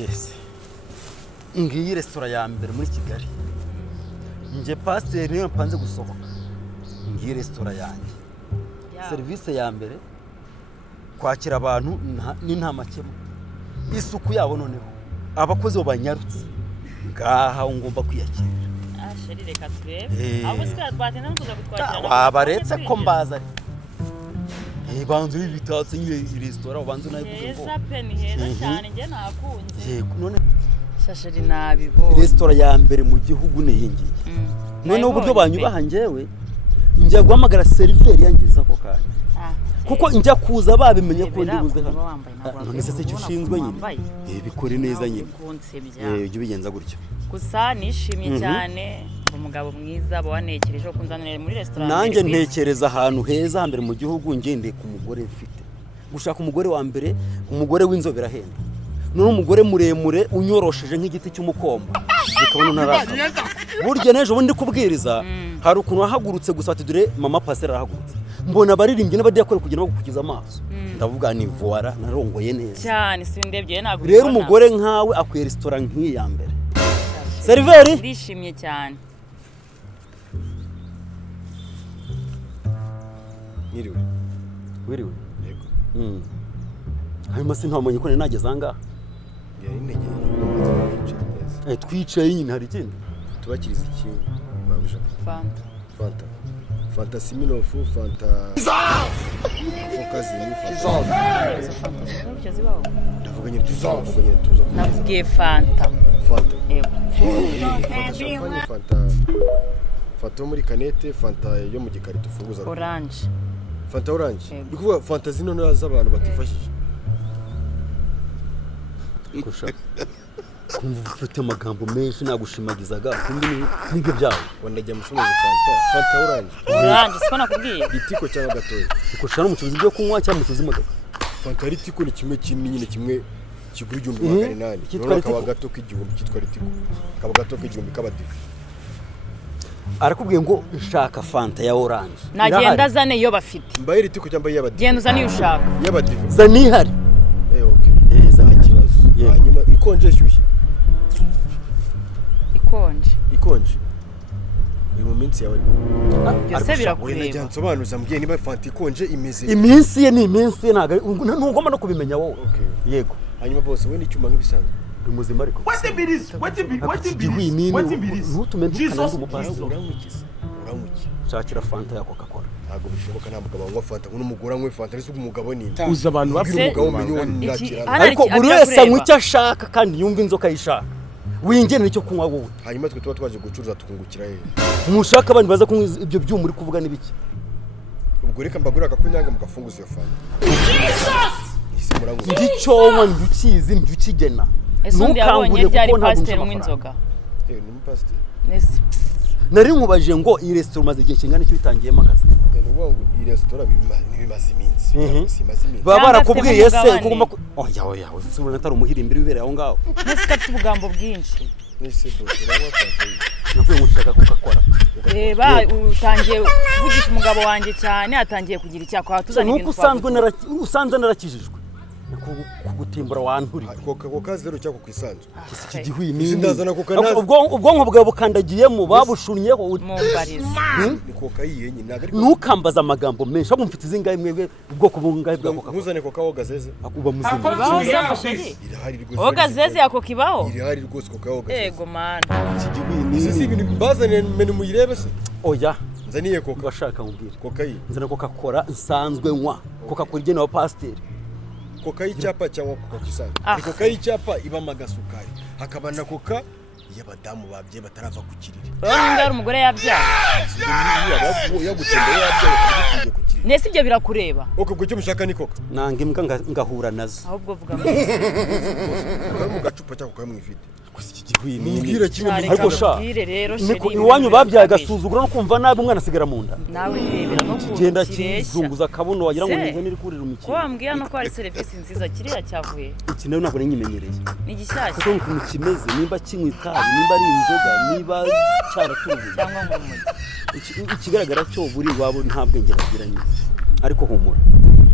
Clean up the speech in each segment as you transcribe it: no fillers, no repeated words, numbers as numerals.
Yes. Ngiyi restaurant ya mbere muri Kigali. Nje pasteur niyo mpanze gusohoka. Ngiyi restaurant yanjye. Service ya mbere kwakira abantu ni nta makemo. Isuku yabo noneho. Abakozi banyarutse. Ngaha ngomba kwiyakira. Sheri reka turebe. Abo sika batenda kuza gutwakira. Wabaretse ko mbaza. Banzu bitatse nyine restaurant banzu nayo kuzo. Heza pe ni heza cyane nge nakunze. Yego none Shasheri nabibo. Restaurant ya mbere mu gihugu ne yingiye. None uburyo banyubaha njewe njya guhamagara server yangeza ako kanya. Kuko njya kuza babimenye ko ndi buze hano. None se cyo ushinzwe nyine. Bikore neza nyine. Ujye bigenza gutyo. Gusa nishimye cyane umugabo mwiza bawanekereje ko kunzanira muri restaurant. Nanjye ntekereza ahantu heza hambere mu gihugu ngende ku mugore mfite. Gushaka umugore wa mbere, umugore w'inzobera henda. None umugore muremure unyorosheje nk'igiti cy'umukombo. Bikabona ntaraka. Burya nejo bundi kubwiriza hari ukuntu wahagurutse gusa ati dore mama pasera arahagurutse. Mbona baririmbye n'abadiyakore kugira bagukukiza amaso. Ndavuga ni voila narongoye neza. Cyane sindebye nagura. Rero umugore nkawe akwiye restaurant nk'iyi ya mbere. Seriveri ndishimye cyane. Niriwe. Wiriwe. Yego. Hanyuma sintamanye ko nageze anga. Yari intege. Twicaye nyine hari ikindi. Tubakiriza iki babuje? Fanta. Fanta. Fanta Siminofu, Fanta. Fokazi ni Fanta. Fanta zibaho. Ndavuga nyine tuza. Nabwiye Fanta. Fanta. Yego. Fanta champagne, Fanta muri kanete, Fanta yo mu gikarito ufunguza. Orange. Fanta orange. Bikuvuga Fanta zino nazo abantu batifashije. Kusha. Kumva ufite amagambo menshi nagushimagizaga kumbi nibyo byawe. Wanajya musomoza Fanta orange. Orange siko nakubwiye. Bitiko cyangwa gatoya. Kusha n'umucuruzi byo kunywa cyangwa umucuruzi imodoka. Fanta ritiko ni kimwe kinini nyine kimwe kigura 800. Kitwa ritiko gato k'igihumbi kitwa ritiko. Kaba gato k'igihumbi kabadifu. Arakubwiye ngo nshaka Fanta ya orange. Nagenda zane iyo bafite. Mbaye ritiko cyangwa yabadifu. Genda uzane iyo ushaka. Yabadifu. Zani hari. Okay. Zani kibazo. Hanyuma ikonje shyushye. Ikonje. Uyu mu minsi yawe. Byose birakureba. Njya nsobanuza mbwiye niba Fanta ikonje imeze. Iminsi ye ni iminsi ye ntugomba no kubimenya wowe. Yego. Hanyuma bose we n'icyuma nk'ibisanzwe. Bimuzima ariko. What be this? Ntutume Jesus umupastor. Uramuki. Shakira Fanta ya Coca-Cola. Ntabwo bishoboka nta mugabo anywa Fanta n'umugore anywa Fanta ariko umugabo ni nda. Uza abantu bafite umugabo miliyoni nakira. Ariko buri wese anywa icyo ashaka kandi yumva inzoka yishaka. Wingene nicyo kunywa wowe. Hanyuma twe tuba twaje gucuruza tukungukira he. Mushaka abantu baza kunywa ibyo byuma uri kuvuga nibiki. Ubwo reka mbagura akakunyanga mugafunguza iyo Fanta. Ndicyonwa ndukizi ndukigena. Esundi yabonye byari pasteur mw'inzoga. Ni pasteur. Nese. Nari nkubajije ngo iyi restaurant maze igihe kingana cyo bitangiyemo akazi. Nuwangu iyi restaurant bimaze iminsi. Simaze iminsi. Baba barakubwiye se kuguma oya usubira natari umuhira imbere bibere aho ngaho. Nese kafite ubugambo bwinshi. Nese boss nawe Fanta. Navuye ngushaka Coca-Cola. Reba utangiye kuvugisha umugabo wanjye cyane atangiye kugira icyakwa tuzana ibintu. Nuko usanzwe narakijijwe. Kugutimbura wanturi. Coca zero cyako kwisanzu. Iki gihwi ni. Sindazana Coca. Ubwonko bwawe bukandagiyemo babushunyeho. Mumbariza. Ni Coca yiyenye nagari. Nukambaza amagambo menshi abo mfite zingahe mwebwe ubwoko bungahe bwa Coca. Ntuzane Coca ogazeze. Akuba muzima. Baho sheri. Irahari rwose. Ogazeze yako kibaho. Irahari rwose Coca ogazeze. Yego man. Iki gihwi ni. Sisi ibintu mbazane menu muyirebe se. Oya. Nzaniye Coca. Bashaka nkubwira. Coca yi. Nzana Coca-Cola nsanzwe nywa. Coca-Cola igenewe pasteur. Coca y'icyapa cyangwa Coca kisanzwe. Coca y'icyapa iba magasukari. Hakaba na Coca y'abadamu babye batarava ku kiriri. Urabona umugore yabyaye. Yagutembeye yabyaye kugiye ku kiriri. Nese ibyo birakureba. Ubwo cyo mushaka ni Coca. Nanga imbwa ngahura nazo. Ahubwo vuga ngo. Mu gacupa cyako kamwe ifite. Iki gihwi ni. Mbwira kimwe ariko sha. Rero sheri. Iwanyu babyaye gasuzugura no kumva nabi umwana asigara mu nda. Nawe ndebera no kugenda kizunguza kabuno wagira ngo nize niri kurira umukino. Ko wambwira no ko ari service nziza kiriya cyavuye. Iki nayo ntabwo ninyimenyereye. Ni gishyashya. Kuko ukuntu kimeze nimba kinywa itabi nimba ari inzoga niba cyaraturuye. Cyangwa nk'umugi. Ikigaragara cyo buri wabo nta bwenge bagiranye. Ariko humura.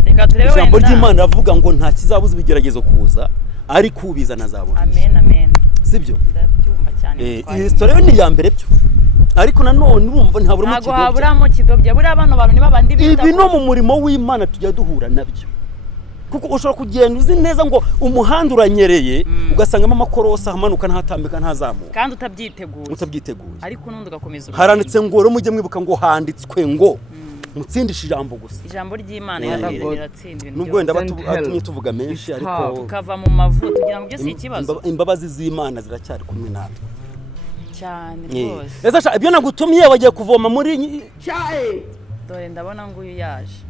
Reka turebe Ijambo ry'Imana ravuga ngo nta kizabuza ibigeragezo kuza ariko ubizana azabona. Amen. Sibyo? Ndabyumva cyane. Iyi story yo ni ya mbere byo. Ariko nanone urumva ntabura mu kidobya. Ntago haburamo kidobya. Buri abantu ni babandi bita. Ibi no mu murimo w'Imana tujya duhura nabyo. Kuko ushobora kugenda uzi neza ngo umuhanda uranyereye ugasangamo amakorosa hamanuka ntatambika ntazamuka kandi utabyiteguye ariko nundi ugakomeza haranditse ngo rero mujye mwibuka ngo handitswe ngo mutsindisha ijambo gusa ijambo ry'Imana yaratsinda ibintu nubwo wenda batumye tuvuga menshi ariko tukava mu mavuta kugira ngo byo si ikibazo imbabazi z'Imana ziracyari kumwe natwe cyane rwose ese ibyo nagutumye wagiye kuvoma muri dore ndabona ngo uyu yaje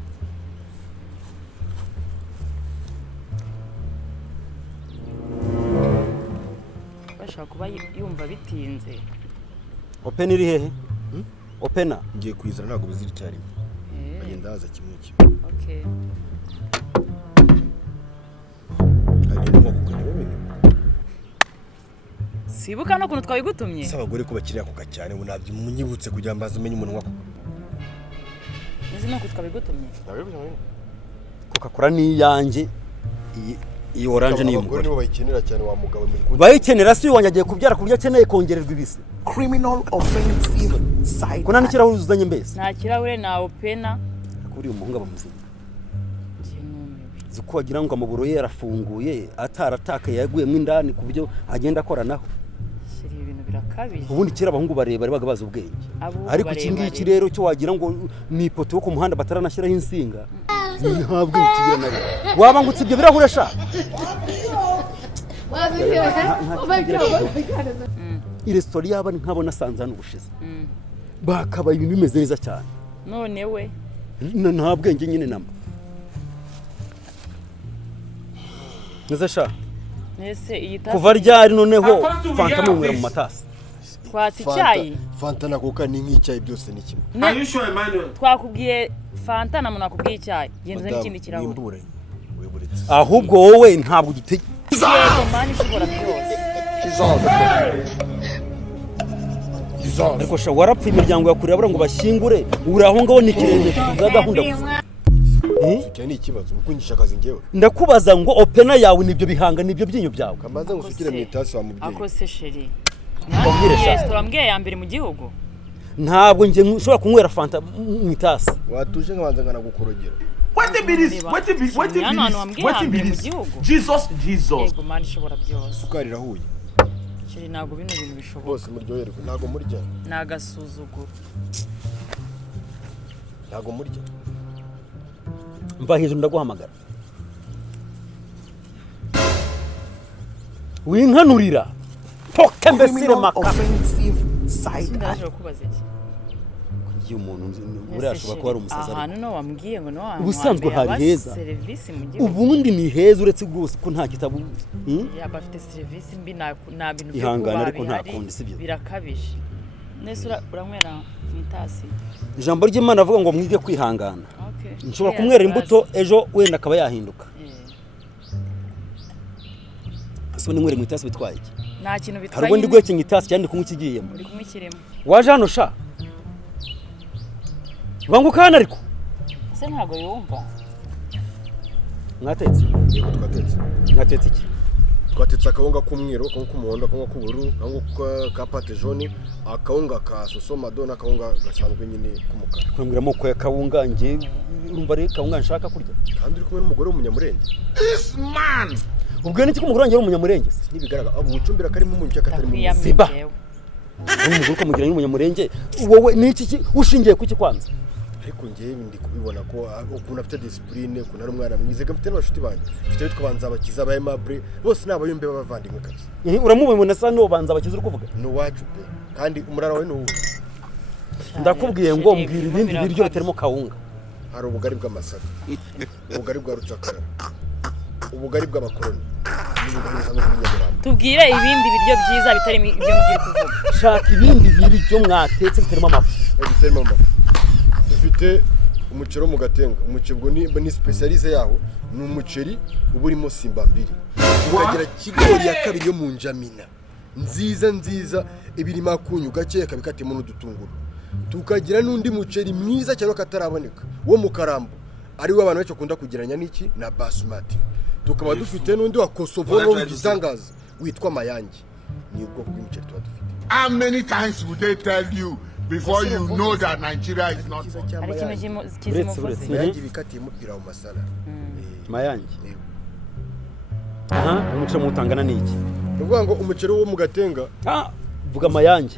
bashaka kuba yumva bitinze Open iri hehe Opena ngiye kwizana ntago biziri cyari agenda haza kimwe okay sibuka no kuntu twabigutumye sabagore ko bakiriya kuka cyane unabye munyibutse kugira ngo bazumenye umunwa ko nzi no kuntu twabigutumye Coca-Cola ni yanjye iyi orange ni umugore nibo bayikenera cyane wa mugabo bayikenera si wanjye agiye kubyara kurya akeneye kongererwa ibisi criminal offensive side kuna n'ikirahure uzanye mbese nta kirahure na Opena kuri umuhungu abamuzima ziko wagira ngo amaburo ye yarafunguye atarataka yaguyemo indani ku buryo agenda akoranaho shiri ibintu birakabije ubundi kira abahungu barebare baga baza ubwenge ariko ikingiki rero cyo wagira ngo ni ipoto yo ku muhanda bataranashyiraho insinga ntabwo ikigira nari waba ngutse ibyo birahure sha iri story yaba nkabona sanza n'ubushize bakaba ibintu bimeze neza cyane none we nta bwenge nyine namba neza sha nese iyi tasi kuva ryari noneho fanta munywera mu matasi twatsi icyayi fanta na coca ni nk'icyayi byose ni kimwe twakubwiye fanta na munakubwiye icyayi yenze n'ikindi kirahure ahubwo wowe ntabwo gitege yego mani shobora byose ariko sha warapfa imiryango yakurira bura ngo bashyingure uri aho ngaho nikirenge za gahunda gusa cyane ikibazo mukungisha akazi ngewe ndakubaza ngo Opena yawe nibyo bihanga nibyo byinyo byawe kamaze ngusukire mu itasi wa mubyeyi akose sheri restaurant mbwiye ya mbere mu gihugu ntabwo nge nshobora kunywera fanta mu itasi watuje nkabanza ngana gukorogera Jesus yego mani shobora byose sukari rahuye sheri ntago bino bintu bishoboka bose muryoherwe ntago murya nagasuzuguro ntago murya mva hejuru ndaguhamagara winkanurira poke mbesire maka offensive side ndaje kubaza iki kugiye umuntu urashobora kuba ari umusaza ahantu no wambwiye ngo no ahantu ubusanzwe hari heza service mu gihugu ubundi ni heza uretse rwose ko nta kitabu yaba afite service mbi na bintu byo ihangana ariko nta kundi sibyo birakabije nese uranywera mu itasi ijambo ry'Imana avuga ngo mwige kwihangana nshobora kumwera imbuto ejo wenda akaba yahinduka ase ni mwere mu itasi bitwaye iki nta kintu bitwaye hari ubundi gwekenye itasi cyane kumwe ikigiyemo uri kumwe kiremo waje hano sha banguka hano ariko se ntago yumva mwatetse yego twatetse iki twatetse akawunga k'umweru akawunga k'umuhondo akawunga k'ubururu akawunga ka pate jaune akawunga ka sosomado n'akawunga gasanzwe nyine k'umukara kwembwira amoko ya kawunga nge urumva ari kawunga nshaka kurya kandi uri kumwe n'umugore w'umunyamurenge this man ubwo n'iki kumugore wanjye w'umunyamurenge nibigaragara umucumbira karimo umunyu cyaka atari mu ziba umugore ko mugira n'umunyamurenge wowe n'iki ushingiye kuki kwanza ariko ngewe ndi kubibona ko ukuntu afite discipline ukuntu ari umwana mwiza gafite n'abashuti banjye mfite bitwa banza bakiza ba Aimable bose n'abayumbe b'abavandimwe kabisa uramubona sa no banza bakiza uri kuvuga no wacu pe kandi umurara we n'uwo ndakubwiye ngo mbwira ibindi biryo bitarimo kawunga hari ubugari bw'amasaka ubugari bwa rucakara ubugari bw'abakoroni tubwire ibindi biryo byiza bitarimo ibyo mugiye kuvuga shaka ibindi biryo mwatetse bitarimo amafu dufite umuceri wo mu gatenga umuceri ubwo ni specialize yaho ni umuceri uba urimo simba mbiri ukagira kigori ya kabiri yo mu njamina nziza ibirimo akunyu gake kabikatemo n'udutunguru tukagira n'undi muceri mwiza cyane kataraboneka wo mu karambo ariwe abantu benshi bakunda kugeranya n'iki na basmati tukaba dufite n'undi wa Kosovo no gitangaza witwa Mayange ni ubwoko bw'imiceri tuba dufite. How many times would they tell you before you know that Nigeria is not? Ari kimwe kizimuvuze. Mayange bikatiye mupira mu masala. Mayange. Aha, umuceri mutangana n'iki? Nuvuga ngo umuceri wo mu Gatenga. Vuga Mayange.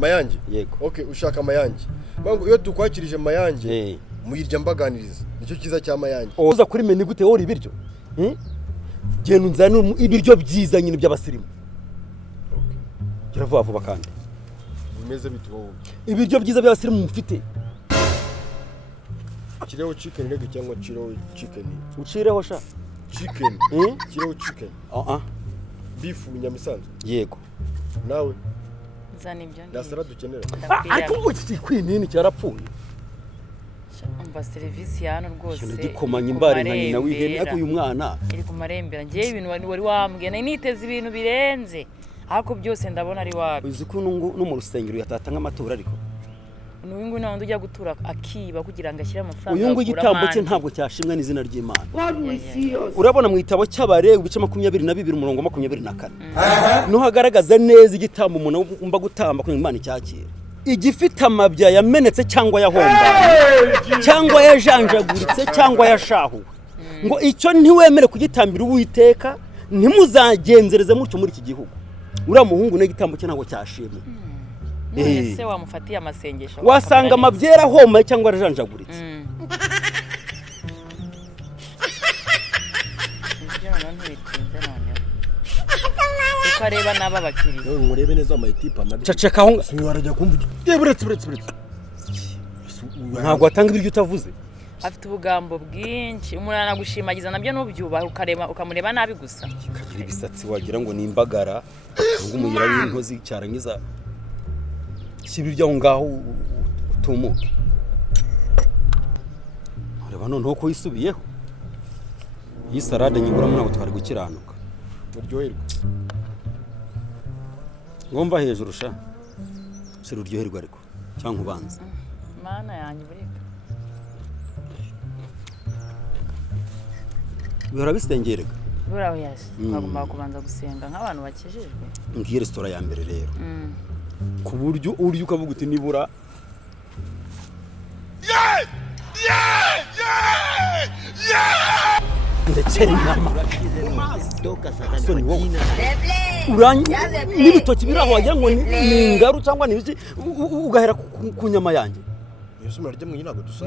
Mayange? Yego. Okay, ushaka Mayange. Bango iyo tukwakirije Mayange. Muyirya mbaganiriza. Nicyo kiza cya Mayange. Uza kuri meni gute wori ibiryo? Genda unzane ibiryo byiza nyine by'abasirimu. Okay. Gira vuba kandi. Bimeze bituwo. Ibiryo byiza by'abasirimu mufite. Kireho chicken rege cyangwa kireho chicken. Ucireho sha. Chicken. Kireho chicken. Beef Nyamisanzu. Yego. Nawe. Zana ibyo. Dasara dukenera. Ariko iki kwinini cyarapfuye. Umva serivisi ya hano rwose. Ndikomanya imbare nka nyina w'ihene ariko uyu mwana. Iri ku marembera ngiye ibintu wari wambwiye niteze ibintu birenze. Ariko byose ndabona ari wapi. Uzi ko no mu rusengero yatata nk'amatora ariko. Uyu nguyu nawe ujya gutura akiba kugira ngo ashyire amafaranga. Uyu nguyu igitambo cye ntabwo cyashimwe n'izina ry'Imana. Urabona mu gitabo cy'Abalewi bice 22 umurongo 24. No hagaragaza neza igitambo umuntu umba gutamba ko Imana icyakira. Igifite amabya yamenetse cyangwa yahomba cyangwa yajanjaguritse cyangwa yashahuwe. Ngo icyo ntiwemere kugitambira Uwiteka ntimuzagenzereze mucyo muri iki gihugu. Uriya muhungu n'igitambo cye ntabwo cyashimwe. Ese wamufatiye amasengesho wasanga amabyera homa cyangwa arajanjaguritse. Ukareba n'aba bakiri. Murebe neza amayitipa amabi. Caceka aho warajya kumva. Buretse. Ntabwo atanga ibiryo utavuze. Afite ubugambo bwinshi umuntu anagushimagiza nabyo nubyubaha ukareba ukamureba nabi gusa. Kagira ibisatsi wagira ngo ni imbagara ngo umuyira w'intozi cyarangiza kibiryo ngaho utumuke. Areba noneho ko yisubiyeho. Iyi salade nyigura ntabwo twari gukiranuka. Uryoherwa. Ngomba hejuru sha. Sira uryoherwa ariko cyangwa ubanza. Mana yanjye bureka. Bihora bisengerega. Buraho yasi. Twagomba kubanza gusenga nk'abantu bakijijwe. Ngiye restaurant ya mbere rero. Ku buryo uryo ukavuga uti nibura ndetse n'inama n'ibitoki biri aho wagira ngo ni ingaru cyangwa n'ibiki ugahera ku nyama yanjye.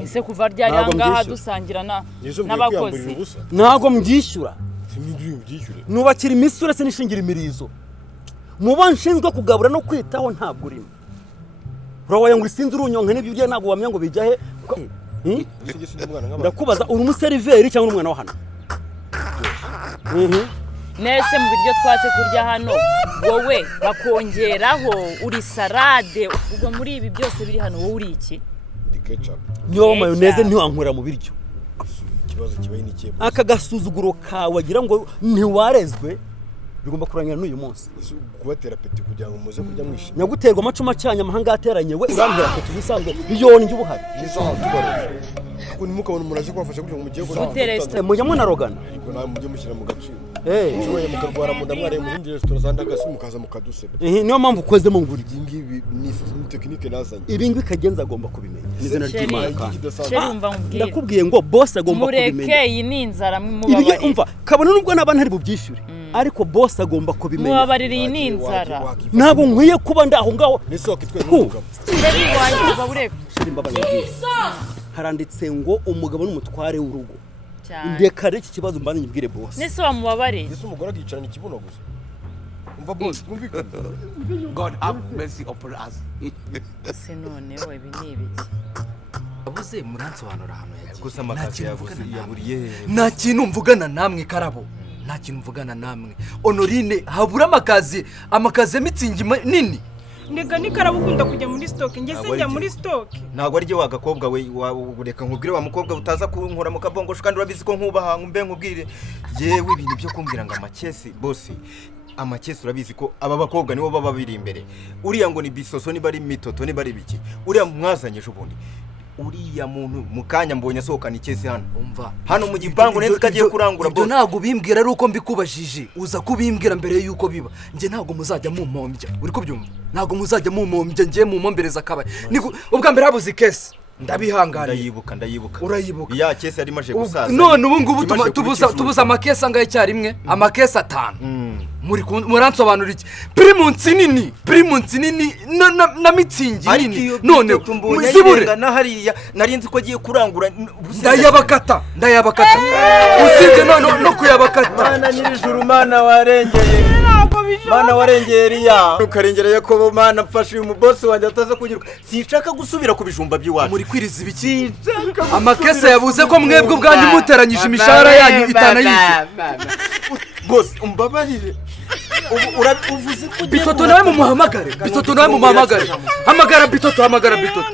Ese kuva ryanga dusangira n'abakozi ntago mbyishyura nubakira imisura se nishingira imirizo muba nshinzwe kugabura no kwitaho ntabwo urimo urawaye ngo isinzi urunyonka n'ibyo urya ntabwo wamenya ngo bijyahe. Ndakubaza uri umuseriveri cyangwa umwana wa hano? Nese mu biryo twatse kurya hano wowe bakongeraho uri salade ubwo muri ibi byose biri hano wowe uri iki? Niyo mayoneze ntiwankura mu biryo. Ikibazo kibaye n'ikiye. Aka gasuzuguro kawe wagira ngo ntiwarezwe bigomba kurangira n'uyu munsi. Kubatera peti kugira ngo muze kurya mwishimye. Nyaguterwa amacuma cyanya amahanga yateranye we urantera peti bisanzwe biyoni njye Nizo tubaruje. Ako nimukabona umuntu aje kwafasha kugira ngo mugiye ko. Utereste mujya mwana rogana. Ariko nawe mujye mushyira mu gaciro. Shoye mukarwara mu ndamware mu zindi restaurant zanda gasumukaza mukadusebe. Niyo mpamvu ukozemo nguri. Ngibi ni technique nazanye. Ibi ngibi kagenza agomba kubimenya. Nizina ry'Imana. Ndakubwiye ngo boss agomba kubimenya. Mureke iyi ni inzara mubabare. Ibi umva kabone nubwo nabana hari bubyishyure. Ariko boss agomba kubimenya. Mubabarira iyi ni inzara. Ntabwo nkwiye kuba ndaho ngaho. Nese wakitwe n'umugabo. Reri wanjye babureka. Haranditse ngo umugabo n'umutware w'urugo. Ndeka iki kibazo mbanye nyibwire boss. Nese wamubabare. Nese umugore agicarana ikibuno gusa. Umva boss, twumvikana. God have mercy upon us. Se none we binibiki. Abuze muransobanura hano yagiye. Gusa makazi yaburiye. Nta kintu mvugana namwe Karabo. Nta kintu mvugana namwe. Honorine habura amakazi mitsingi nini. Ndega ni Karabo ukunda kujya muri stock ngese njya muri stock. Ntago ari je wagakobwa we ureka nkubwire wa mukobwa utaza kunkora mu kabongosho kandi urabizi ko nkubaha mbe nkubwire yewe ibintu byo kumbwira ngo amakesi boss amakesi urabizi ko aba bakobwa nibo baba biri imbere uriya ngo ni bisoso ni bari mitoto ni bari biki uriya mwazanye ejo bundi uriya muntu mu kanya mbonye asohokana ikesi hano umva hano mu gipangu neza kagiye kurangura ibyo ntabwo bimbwira ari uko mbikubajije uza kubimbwira mbere y'uko biba njye ntabwo muzajya mumpombya uri kubyumva ntabwo muzajya mumpombya njye mumombereza akabaye ubwa mbere habuze ikesi ndabihanganiye ndayibuka urayibuka ya kesi yari imaje gusaza none ubu ngubu tubuza amakesi angahe icyarimwe amakesi 5 muransobanura iki primunsi nini na mitsingi nini none sibure na hariya narinzi ko agiye kurangura ndayabakata usibye no kuyabakata mana nyirijuru mana warengeye riya ukarengera Yakobo mana mfashe uyu mubosi wanjye ataza kugiruka sinshaka gusubira ku bijumba by'iwacu muri kwiriza ibiki amakesi yabuze ko mwebwe ubwanyu muteranyije imishahara yanyu itana y'iki boss umbabarire uvuze ko bitoto nawe mumuhamagare hamagara bitoto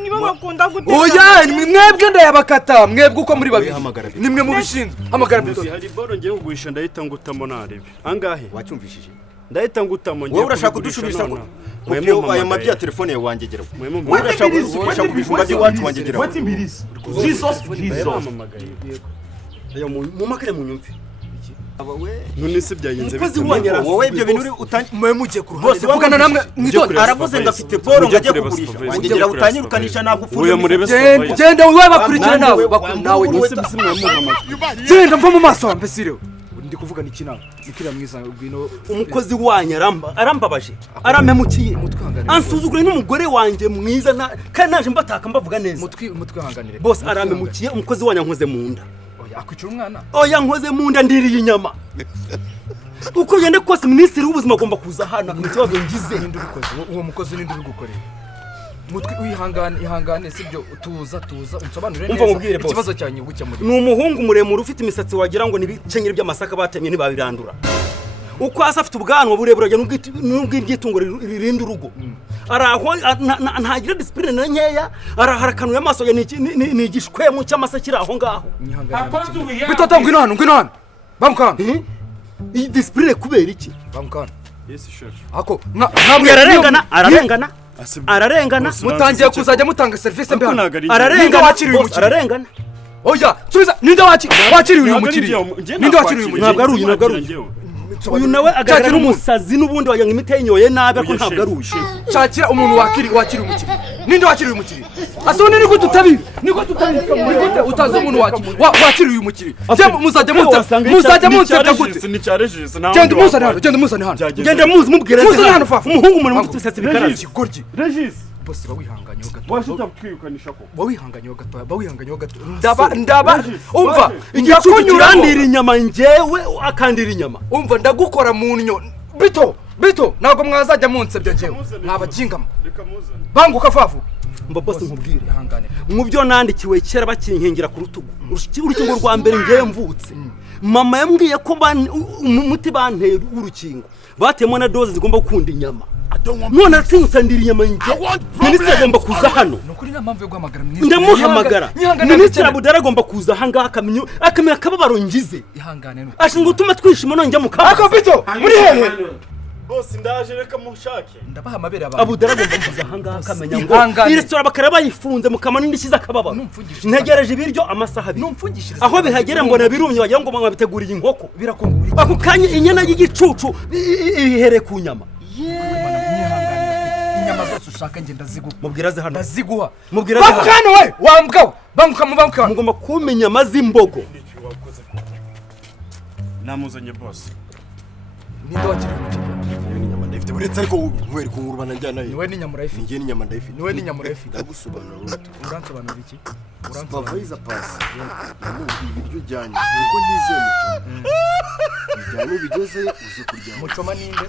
niba bakunda gute oya mwebwe ndayabakata mwebwe uko muri babiri nimwe mubishinzwe hamagara bitoto hari boro ngiye kugurisha ndahita ngutamo narebe angahe wacyumvishije ndahita ngutamo wowe urashaka kudushubisha ko ayo mabya ya telefone yawe wangegeraho wowe urashaka kudushubisha ku bijumba by'iwacu wangegeraho Jesus mu makare mu nyumve none se byagenze wowe ibyo bintu mwe mugiye ku ruhande vugana namwe mwitonde aravuze ngo afite boro ngo ajye kugurisha wangegera utanyirukanisha nagufunye genda wowe bakurikira nawe genda mva mu maso mbesire ndi kuvugana iki nawe nikira mwiza gwino umukozi wanyu arambabaje arampemukiye ansuzugure n'umugore wanjye mwiza kandi naje mbataka mbavuga neza mutwe hanganire boss arampemukiye umukozi wanyu ankoze mu nda akwicira umwana oya nkoze mu nda ndiriye inyama uko yende kose minisitiri w'ubuzima agomba kuza hano akamenya ikibazo ngize uwo mukozi ninde uri gukorera mutwe ihangane sibyo tuza unsobanurire neza ikibazo cyanyu gukemura ni umuhungu muremure ufite imisatsi wagira ngo nibikenyeri by'amasaka batemye ntibabirandura uko asa afite ubwanwa burebure n'ubw'iby'itungo ririnda urugo araho ntagira disipurine na nkeya araharakanura amaso ye ni igishwemu cy'amasa kiri aho ngaho bitoto ngwino hano bamukana iyi disipurine kubera iki bamukana yes chef ako ntabwo ararengana mutangiye kuzajya mutanga serivisi mbi hano ararengana oya subiza ninde wakiriye uyu mukiriya ntabwo ari uyu uyu nawe agaragara n'umusazi n'ubundi wagira ngo imiti yinyoye nabi ariko ntabwo ari uyu shakira umuntu wakiriye umukiriya ninde wakiriye umukiriya asone niko tutabizi nigute utazi umuntu wakiriye uyu mukiriya muzajya munsebya gute genda muzane hano genda muzi mubwire umuhungu umuntu ufite imisatsi bikaraje Regis bose bawihanganyeho gato washita kwirukanisha ko bawihanganyeho gato ndaba umva igicucu kirandira inyama njyewe akandira inyama umva ndagukora mu nnyo bito ntabwo mwazajya munsebya njyewe mwabakingama banguka fafu mba bose nkubwire mu byo nandikiwe kera bakinkingira ku rutugu urukingo rwa mbere ngiye mvutse mama yambwiye ko umuti banteye urukingo batemo na doze zigomba gukunda inyama none aratsinutse ndira inyama njye minisitiri agomba kuza hano nukuri nta mpamvu yo guhamagara ndamuhamagara minisitiri abudara agomba kuza ahangaha akamenya akababaro ngize ashinzwe gutuma twishima none njya mu kaga ako bito muri hehe bose ndaje reka mushake ndabaha amabere abantu abudara agomba kuza ahangaha akamenya ngo iyi resitora bakara bayifunze mukamana n'indishyize akababaro ntegereje ibiryo amasaha abiri aho bihagera mbona birumye wagira ngo mwabiteguriye inkoko birakungura ako kanya inyana y'igicucu ihereye ku nyama inyama zose ushaka ngenda ziguha mubwira ze hano ndaziguha mubwira ze hano we wambwa banguka mugomba kumenya inyama z'imbogo namuzanye boss ninde wakiriye umukiriya niwe n'inyama ndayifite uretse ariko nkwere kungurubana njyana ye niwe n'inyama urayifite njye n'inyama ndayifite niwe n'inyama urayifite ndagusobanura uransobanura iki supervisor pass namubwiye ibiryo ujyanye kuko nizeye mucoma bijyanye bigeze uze kurya mucoma ninde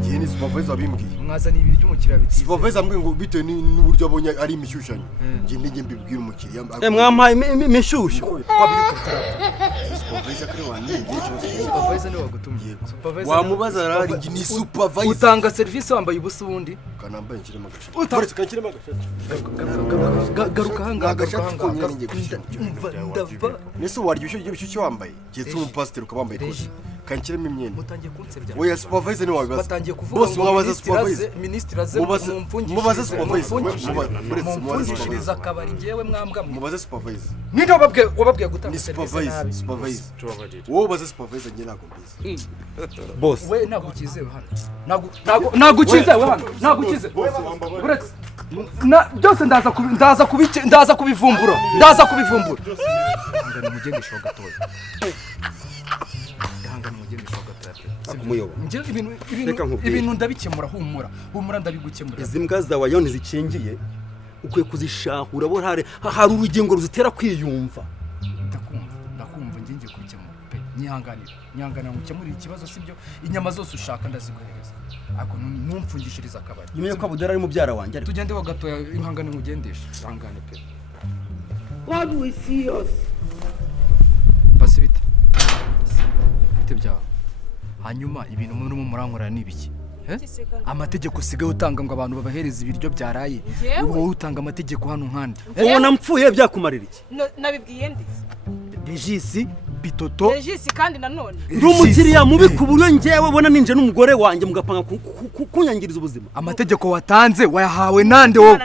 njye ni supervisor bimbwiye mwazana ibiryo umukiriya bitize supervisor ambwiye ngo bitewe n'uburyo abonye ari imishyushyanyo njye mbibwira umukiriya mwampaye imishyushyu supervisor kare wanjye supervisor niwe wagutumye wamubaza rari ni supervisor utanga serivisi wambaye ubusa ubundi kanambaye nkirema agashati uretse kankirema agashati garuka hanga nese warya ibyo bishyushye wambaye cyetse umupasiteri ukaba wambaye ikote kankiremo imyenda mutangiye kunsebya oya supervisor ni wabibaza batangiye kuvuga bose ngo mubaza supervisor ministre aze mubaze supervisor mumfungishiriza akabari ngewe mwambwa mubaze supervisor ninde wababwiye gutanga ni serivisi nabi supervisor wowe ubaze supervisor njye ntabwo mbizi boss we ntabwo ukizewe hano ntabwo ukizewe hano ntabwo ukizewe uretse byose ndaza kubivumbura ihangane umugendesha gatoya akumuyoba njye ibintu ndabikemura humura ndabigukemura izi mbwa zawe yo ntizikingiye ukwiye kuzishahura bo hari urugingo ruzitera kwiyumva ndakumva njye ngiye kubikemura pe nyihanganira ngukemurire ikibazo sibyo inyama zose ushaka ndaziguhereza ariko ntumfungishiriza akabari yemewe ko Abudara ari mubyara wanjye ariko tugendeho gatoya ihangane ngugendesha ihangane pe God will see us. basi bite byawe hanyuma ibintu murimo murankorera ni ibiki amategeko usigaye utanga ngo abantu babahereza ibiryo byaraye wowe utanga amategeko hano nkandi ubona mpfuye byakumarira iki nabibwiye ndi Regis Bitoto Regis kandi nanone ndi umukiriya mubi ku buryo njyewe bona ninje n'umugore wanjye mugapanga kunyangiriza ubuzima amategeko watanze wayahawe nande wowe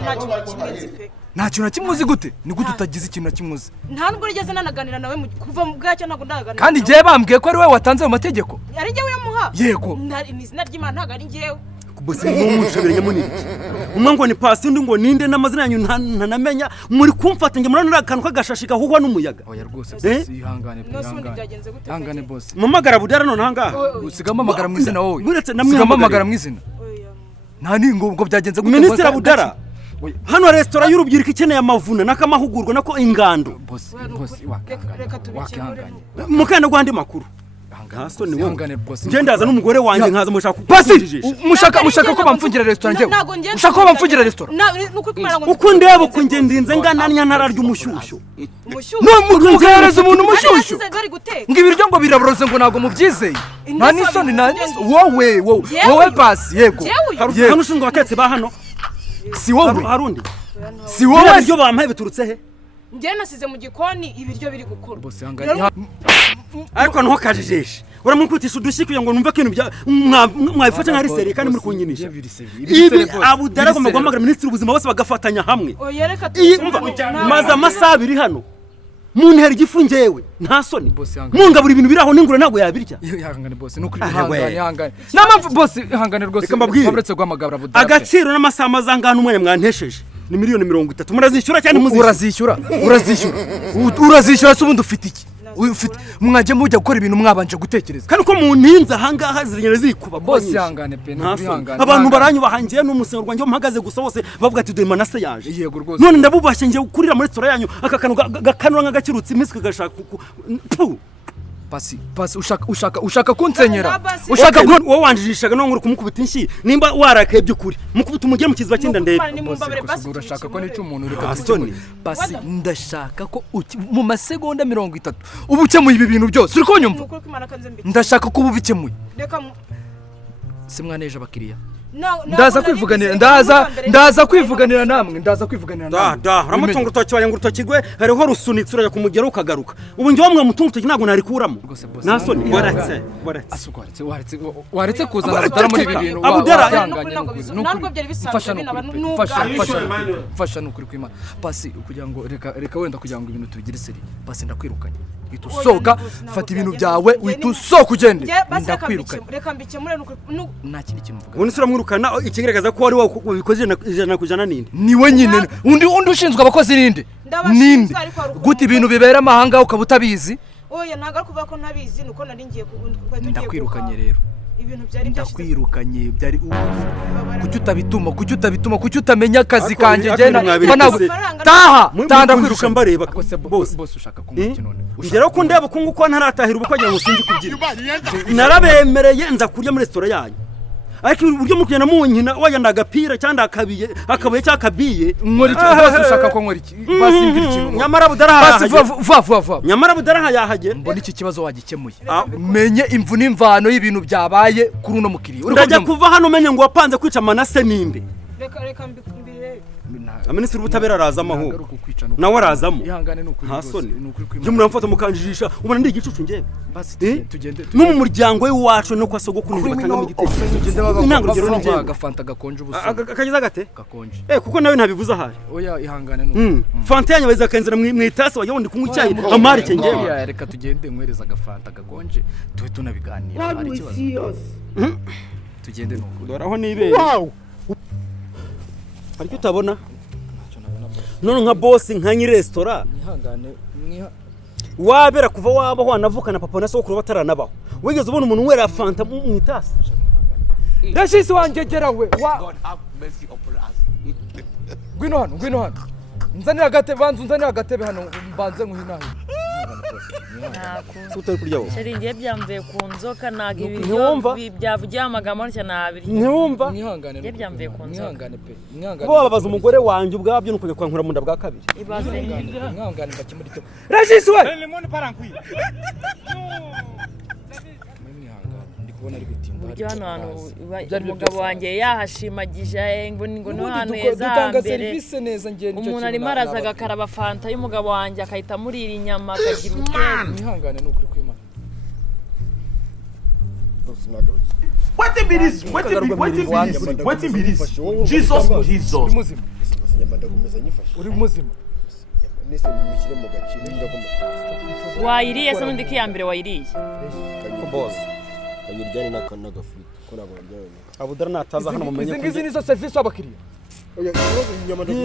nta kintu na kimwe uzi gute ni gute utagize ikintu na kimwe uzi nta nubwo rigeze nanaganira nawe kuva mu bwacyo ntabwo ndaganira kandi njyewe bambwiye ko ari wowe watanze ayo mategeko ari njyewe yamuha yego ni izina ry'Imana ntabwo ari njyewe bose n'umushobere munini umwe ngo ni pasi undi ngo ninde n'amazina yanyu ntanamenya muri kumfata nge murana akantu kagashashi gahuhwa n'umuyaga oya rwose ihangane boss mumagara Abudara none hangaha usigama amagara mu izina wowe muretse usigama amagara mu izina nta ningo byagenze gute Ministre Abudara hano resitora y'urubyiruko ikeneye amavuna n'akamahugurwa nako ingando boss wakihanganye mukanda gwandi makuru ngaso ni wowe nje ndaza n'umugore wanjye nkaza mushaka basi mushaka ko bamfungira resitora njyewe mushaka ko bamfungira resitora uko ndeba uko nge ndinze ngananya ntararya umushyushyu mugereza umuntu umushyushyu ngo ibiryo ngo biraboroze ngo ntabwo mubyizeye nta n'isoni wowe pasi yego hano ushinzwe abatetsi ba hano si wowe harundi si wowe ibyo bampaye biturutse he njye nasize mu gikoni ibiryo biri gukorwa ariko nto kajejeshe uramukutisha udushyi kugira ngo numve ko ibintu mwabifata nka riseri kandi muri kunyinisha ibi Abudara agomba guhamagara minisitiri w'ubuzima bose bagafatanya hamwe maze amasaha abiri hano muntera igifu njyewe nta soni mungabura ibintu biraho n'ingure ntabwo yabirya ihangane boss nukuri ihangane n'amapfu boss ihangane rwose baburetse guhamagara Abudara agaciro n'amasaha mazangana umwe mwantesheje ni miliyoni 30 murazishyura cyane muzishyura urazishyura se ubundi ufite iki mwajya mujya gukora ibintu mwabanje gutekereza kandi ko mu ntinza ahangaha zirigenda zikuba boss ihangane pe n'ihangane abantu baranyubahangiye n'umusengo rwanjye mpagaze gusa bose bavuga ati dore Manase yaje yego rwose none ndabubashye ngiye gukurira muri restaurant yanyu akakanu gakanura nk'agakirutse iminsi kagashaka pasi ushaka kunsenyera ushaka wowe wanjijishaga no nkuru kumukubita inshyi nimba warakaye by'ukuri mukubita umujye mu kiziba cy'inda ndebe urashaka ko nica umuntu reka pasi ndashaka ko mu masegonda 30 ubu ukemuye ibi bintu byose uri kunyumva ndashaka ko ubu bikemuye se mwaneje abakiriya ndaza kwivuganira namwe uramutunga urutoki waye ngo urutoki rwe hariho rusunitse urajya kumugera ukagaruka ubu njye wamwe mutunga urutoki ntabwo narikuramo nasoni waretse kuzana Abudara muri ibi bintu mfasha nukuri kw'Imana pasi kugira ngo reka wenda kugira ngo ibintu tubigire seri pasi ndakwirukanye itusoka fata ibintu byawe witusoka ugende ndakwirukanye reka mbikemure nta kindi kintu mvuga ubundi uramwirukana ikigaragaza ko wari wabikoze ijana ku ijana ninde niwe nyine undi ushinzwe abakozi ninde gute ibintu bibera amahanga ukaba utabizi oya ntabwo ari kuvuga ko ntabizi nuko nari ngiye ndakwirukanye rero ibintu byari ndakwirukanye byari kuki utabituma kuki utamenya akazi kanjye ngena taha ndakwirukana mbareba bose ushaka kumukina none ngera ko ndeba ko nguko ntaratahira ubukwe agira ngo sinzi kubyina narabemereye nza kurya muri restaurant yanyu ariko uburyo mukugenda munkina wajyana agapira cyangwa akabuye cyangwa akabiye nkora iki bose ushaka ko nkora iki basimvira ikintu nyamara Abudara vuba nyamara Abudara yahagera mbona iki kibazo wagikemuye menye imvu n'imvano y'ibintu byabaye kuri uno mukiriya urajya kuva hano umenye ngo wapanze kwica Manase ninde reka mbirebe Minisitiri w'ubutabera arazamo ahubwo nawe arazamo nta soni byo muramfata mukanjijisha ubona ndi igicucu njyewe no mu muryango w'iwacu no kwa sogokuru batangamo igitekerezo intango rero ni njyewe agafanta gakonje ubusa akagiza gate gakonje kuko nawe ntabivuze ahari oya ihangane no fanta yanyu baza kanzira mu itasi wajya wundi kunywa icyayi amari cye njyewe reka tugende nkwereza agafanta gakonje tube tunabiganira ari ikibazo tugende nuko doraho nibere ariko utabona none nka boss nka nyi restaurant ihangane wabera kuva waba wanavuka na papa na sokuru bataranabaho wigeze ubona umuntu wera fanta mu itasi Rashisi wanjegera we God have mercy upon us. Ngwino hano nzanira agatebe banzu nzanira agatebe hano mbanze nkuhinaho utari kurya wowe sheri ngiye byamvuye ku nzoka naga ibiryo byavugiye amagambo ntya nabiri ntiwumva ngiye byamvuye ku nzoka mwihangane pe mwihangane bo babaza umugore wanje ubwabyo nuko kwankura mu nda bwa kabiri ibaze mwihangane bakimuri cyo Rashisi we buryo hano hantu umugabo wanjye yahashimagije ngo no hano heza hambere umuntu arimo araza agakaraba fanta y'umugabo wanjye akahita amurira inyama akagira utwere mwihangane n'ukuri kw'Imana What be this? Jesus. Uri muzima nese mukire mu gaciro ndagomba wayiriye se n'undi kiyambere wayiriye ko boss kanyiryane n'akana gafurika ko nabonye abudara nataza hano mumenye ko izi nizo service abakiriya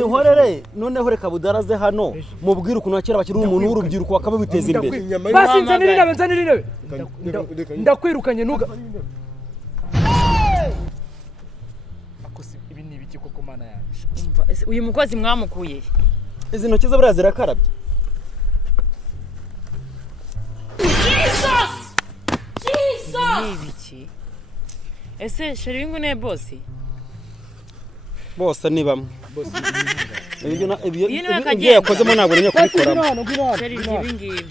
ihorere noneho reka budaraze hano mubwire ukuntu akira bakiri umuntu w'urubyiruko bakaba biteza imbere basi nzanira intebe ndakwirukanye nuga akosi ibi ni ibiki koko mana yanjye uyu mukozi mwamukuye izi ntoki ze buriya zirakarabye Jesus ibiki ese sheri w'ingune bosi bose ni bamwe ibyo yakozemo ntabwo nenya kubikoramo sheri ibi ngibi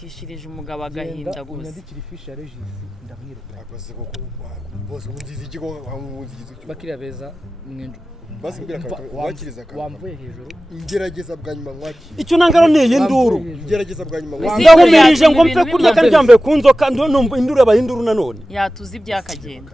shishirije umugabo agahinda gusa bakiriya beza mwenjo basi mbira wakiriza ka wamvuye hejuru ingerageza bwa nyuma mwakira icyo nangaro niye nduru ingerageza bwa nyuma ndahumirije ngo mpfe kurya kandi byambaye kunzoka ndumva induru yabaye induru nanone yatuzi ibyakagenda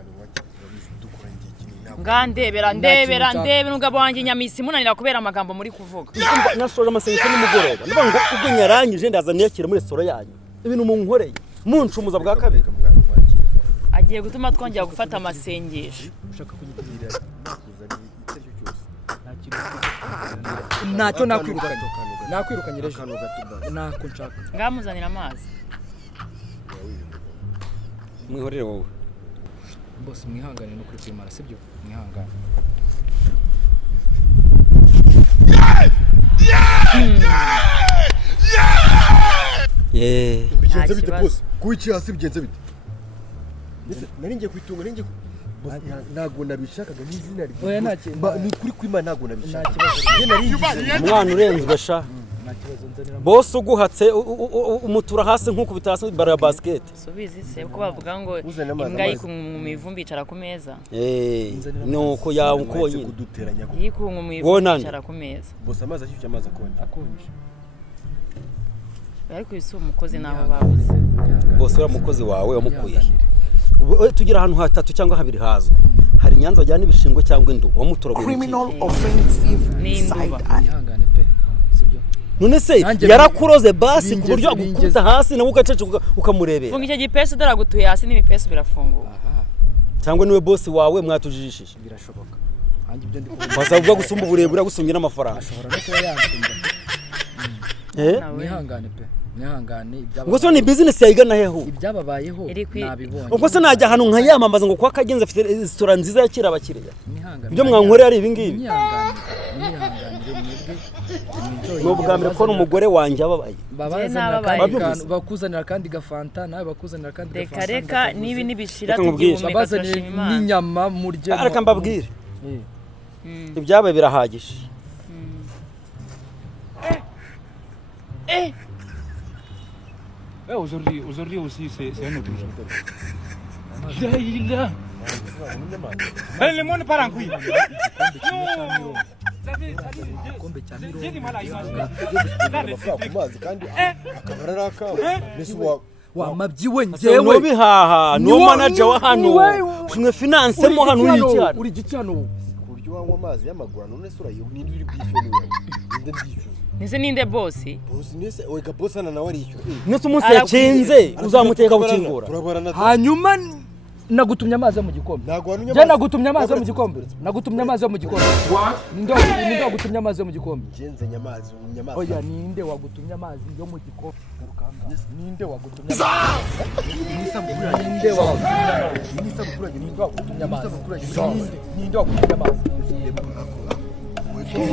ngandebera umugabo wanjye nyamisi munanira kubera amagambo muri kuvuga nasoje amasengesho nimugoroba ndavuga ngo ubwo nyarangije ndaza niyakira muri restaurant yanyu ibintu munkoreye munshumuza bwa kabiri agiye gutuma twongera gufata amasengesho ntacyo nakwirukanye reje ntako nshaka ngamuzanira amazi mwihorere wowe bose mwihangane no kuri kwimara sibyo mwihangane bigenze bite boss kuki hasi bigenze bite nari ngiye kwitunga nari ngiye ntago nabishakaga n'izina oya ni kuri kwima ntago nabishaka umwana urenzwe sha bose uguhatse umutura hasi nk'uko bitase bara ya basket subizi se uko bavuga ngo imbwa yikunga mu ivumbi icara ku meza nuko yakubonye kuduteranya yikunga mu ivumbi icara ku meza bose amazi ashyushye amazi akonje ariko isi umukozi naho babuze bose uriya mukozi wawe wamukuye tugira ahantu hatatu cyangwa habiri hazwi hari Nyanza wajyana ibishingwe cyangwa induba wamuturaguye Criminal offensive n'induba mwihangane pe sibyo none se yarakuroze basi ku buryo agukubita hasi nawe ugacece ukamurebera funga icyo gipesu daragutuye hasi n'ibipesu birafunguka cyangwa niwe boss wawe mwatujijishije birashoboka hangi ibyo ndi kuvuga basabwa gusumba uburebure gusumbya n'amafaranga ashobora no kuba yansumba mwihangane pe mwihangane ubwo so ni business yayigana heho ibyababayeho nabibonye ubwo se najya ahantu nkayamamaza ngo kwa kagenza afite restaurant nziza yakira abakiriya ibyo mwankoreye ari ibi ngibi n'ubwa mbere ko n'umugore wanjye ababaye bakuzanira kandi gafanta nawe bakuzanira kandi gafanta reka nibi nibishira tugihumeka turashima Imana n'inyama murye areka mbabwire ibyabaye birahagije Aujourd'hui aussi, c'est un autre jour. Le monde part en couille. igikombe cya mirongo ku mazi kandi akabara ari akawe mbese wamabyiwe Jewe njyewe bihaha no manager wa hano shimwe finance mo hano y'icyaro uri gicyano ku buryo wanywa amazi y'amagura none se urayiho ninde uri bwishyura niwe ninde ndishyuza Nese ninde boss? boss nese oga boss ana nawe arishyura nese umunsi yacenze uzamuteka gukingura hanyuma nagutumye amazi mu gikombe je nagutumye amazi mu gikombe nagutumye amazi mu gikombe ninde wagutumye amazi mu gikombe genze nyamazi oya ninde wagutumye amazi yo mu gikombe ninde wagutumye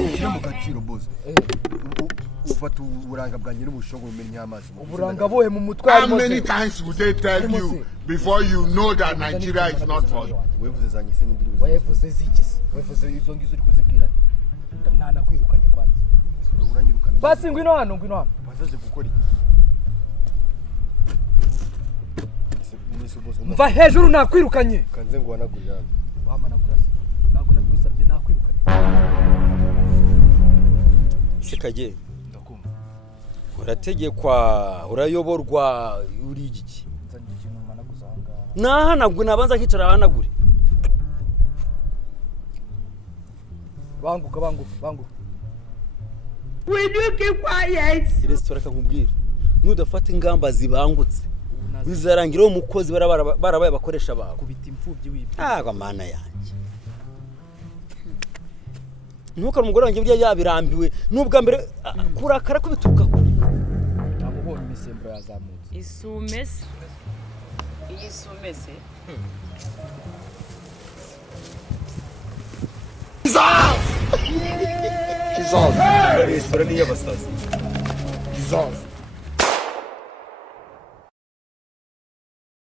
ushyira mu gaciro boss ufata uburanga bwanjye n'ubushongo umenya amazi uburanga bohe mu mutwe How many times would they tell you before you know that Nigeria is not for you? wevuze zanyise n'indiri wevuze zikisi wevuze izo ngizo uri kuzibwira nta nakwirukanye kwanza uranyirukana basi ngwino hano bazaje gukora iki mva hejuru nakwirukanye kanze ngo wanagurira wamanagura se ntabwo nabigusabye nakwirukanye Sekaje urategekwa urayoborwa uri igiki nahanagwe nabanza kicara hanagure banguka Will you keep quiet? restaurant kankubwira nudafata ingamba zibangutse bizarangira umukozi barabaye bakoresha babo kubita imfubyi wibye mana yanjye nuko umugore wanjye burya yabirambiwe nubwa mbere kurakara kubituka namubonye imisemburo yazamutse Isumese. Iyi sumese. restaurant ni y'abasazi Kizaza